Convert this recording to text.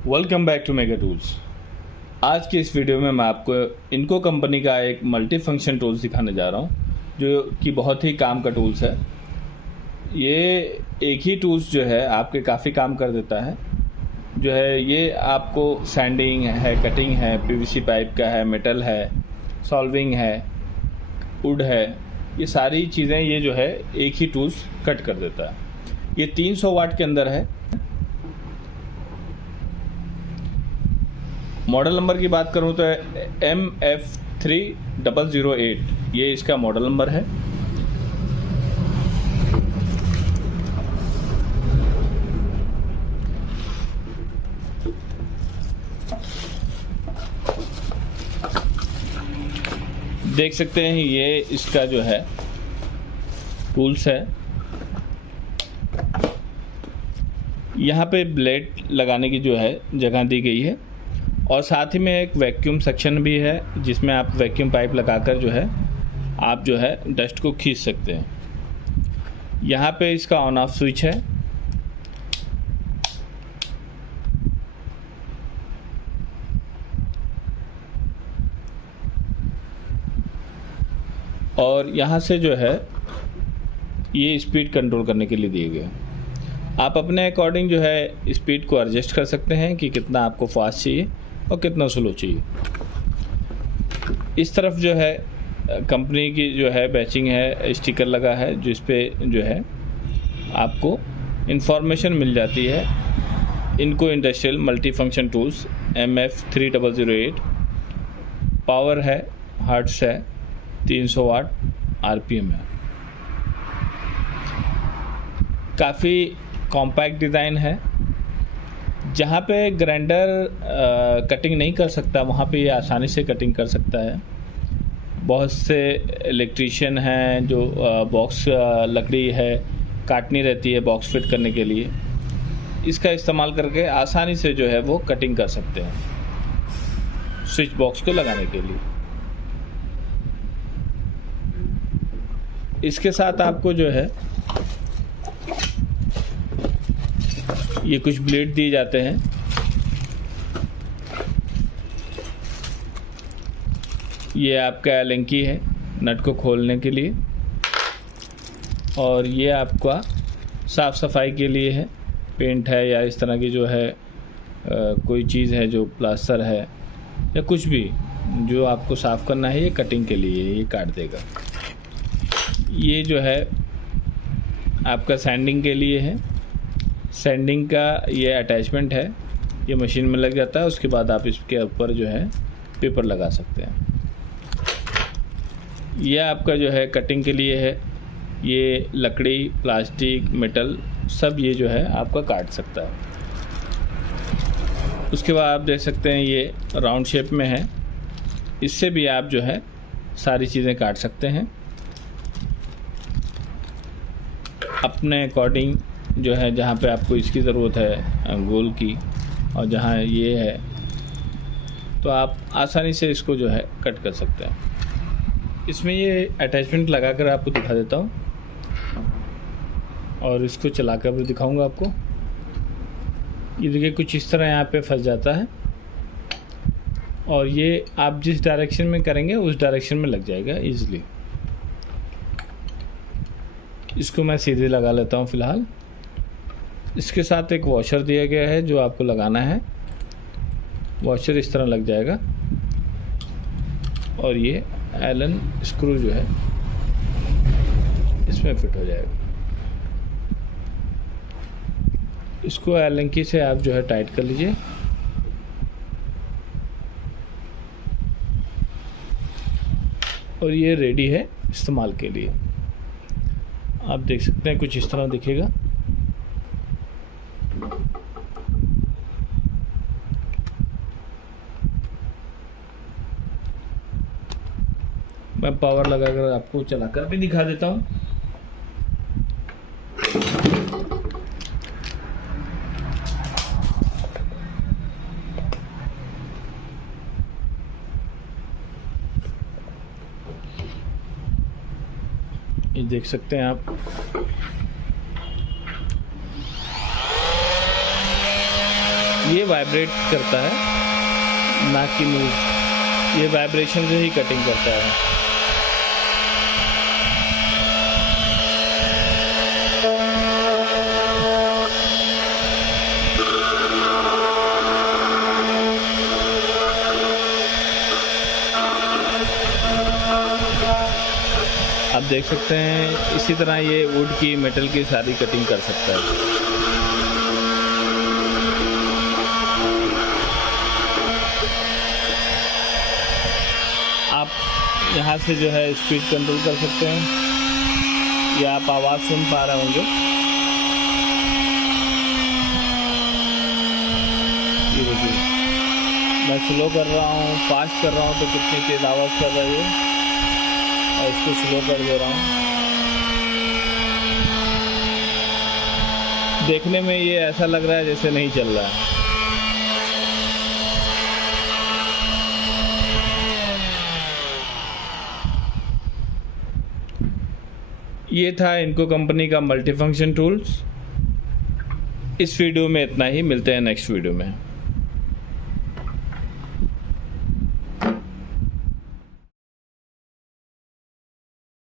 Welcome back to mega tools. आज की इस वीडियो में मैं आपको इनको कंपनी का एक मल्टी फंक्शन टूल्स दिखाने जा रहा हूँ जो कि बहुत ही काम का टूल्स है। ये एक ही टूल्स जो है आपके काफ़ी काम कर देता है। जो है ये आपको सैंडिंग है, कटिंग है, पीवीसी पाइप का है, मेटल है, सॉल्विंग है, वुड है, ये सारी चीज़ें ये जो है एक ही टूल्स कट कर देता है। ये 300 वाट के अंदर है। मॉडल नंबर की बात करूं तो MF3008 ये इसका मॉडल नंबर है। देख सकते हैं ये इसका जो है टूल्स है। यहाँ पे ब्लेड लगाने की जो है जगह दी गई है और साथ ही में एक वैक्यूम सेक्शन भी है जिसमें आप वैक्यूम पाइप लगाकर जो है आप जो है डस्ट को खींच सकते हैं। यहाँ पे इसका ऑन ऑफ स्विच है। और यहाँ से जो है ये स्पीड कंट्रोल करने के लिए दिए गए। आप अपने अकॉर्डिंग जो है स्पीड को एडजस्ट कर सकते हैं कि कितना आपको फास्ट चाहिए और कितना स्लो चाहिए। इस तरफ जो है कंपनी की जो है बैचिंग है, स्टिकर लगा है जिस पे जो है आपको इन्फॉर्मेशन मिल जाती है। इनको industrial multi function tools MF3008 power है, हर्ट्स है, 300 वाट, RPM है। काफ़ी कॉम्पैक्ट डिज़ाइन है। जहाँ पे ग्राइंडर कटिंग नहीं कर सकता वहाँ पे ये आसानी से कटिंग कर सकता है। बहुत से इलेक्ट्रीशियन हैं जो बॉक्स लकड़ी है काटनी रहती है बॉक्स फिट करने के लिए, इसका इस्तेमाल करके आसानी से जो है वो कटिंग कर सकते हैं स्विच बॉक्स को लगाने के लिए। इसके साथ आपको जो है ये कुछ ब्लेड दिए जाते हैं। ये आपका एलन की है नट को खोलने के लिए और ये आपका साफ़ सफाई के लिए है। पेंट है या इस तरह की जो है कोई चीज़ है जो प्लास्टर है या कुछ भी जो आपको साफ़ करना है, ये कटिंग के लिए ये काट देगा। ये जो है आपका सैंडिंग के लिए है। सैंडिंग का ये अटैचमेंट है, ये मशीन में लग जाता है। उसके बाद आप इसके ऊपर जो है पेपर लगा सकते हैं। ये आपका जो है कटिंग के लिए है। ये लकड़ी, प्लास्टिक, मेटल सब ये जो है आपका काट सकता है। उसके बाद आप देख सकते हैं ये राउंड शेप में है। इससे भी आप जो है सारी चीज़ें काट सकते हैं अपने अकॉर्डिंग। जो है जहाँ पे आपको इसकी ज़रूरत है गोल की और जहाँ ये है तो आप आसानी से इसको जो है कट कर सकते हैं। इसमें ये अटैचमेंट लगा कर आपको दिखा देता हूँ और इसको चला कर भी दिखाऊंगा आपको। ये देखिए कुछ इस तरह यहाँ पे फंस जाता है और ये आप जिस डायरेक्शन में करेंगे उस डायरेक्शन में लग जाएगा ईजिली। इसको मैं सीधे लगा लेता हूँ फ़िलहाल। इसके साथ एक वॉशर दिया गया है जो आपको लगाना है। वॉशर इस तरह लग जाएगा और ये एलन स्क्रू जो है इसमें फिट हो जाएगा। इसको एलन की से आप जो है टाइट कर लीजिए और ये रेडी है इस्तेमाल के लिए। आप देख सकते हैं कुछ इस तरह दिखेगा। मैं पावर लगाकर आपको चलाकर भी दिखा देता हूँ। ये देख सकते हैं आप। ये वाइब्रेट करता है, ना कि मूव। ये वाइब्रेशन से ही कटिंग करता है। आप देख सकते हैं इसी तरह ये वुड की, मेटल की सारी कटिंग कर सकता है। आप यहाँ से जो है स्पीड कंट्रोल कर सकते हैं, या आप आवाज़ सुन पा रहे होंगे। ये देखिए, मैं स्लो कर रहा हूँ, फास्ट कर रहा हूँ तो कितनी तेज़ आवाज़ कर रही है, और इसको स्लो कर दे रहा हूँ। देखने में ये ऐसा लग रहा है जैसे नहीं चल रहा है। ये था इनको कंपनी का मल्टी फंक्शन टूल्स। इस वीडियो में इतना ही, मिलते हैं नेक्स्ट वीडियो में।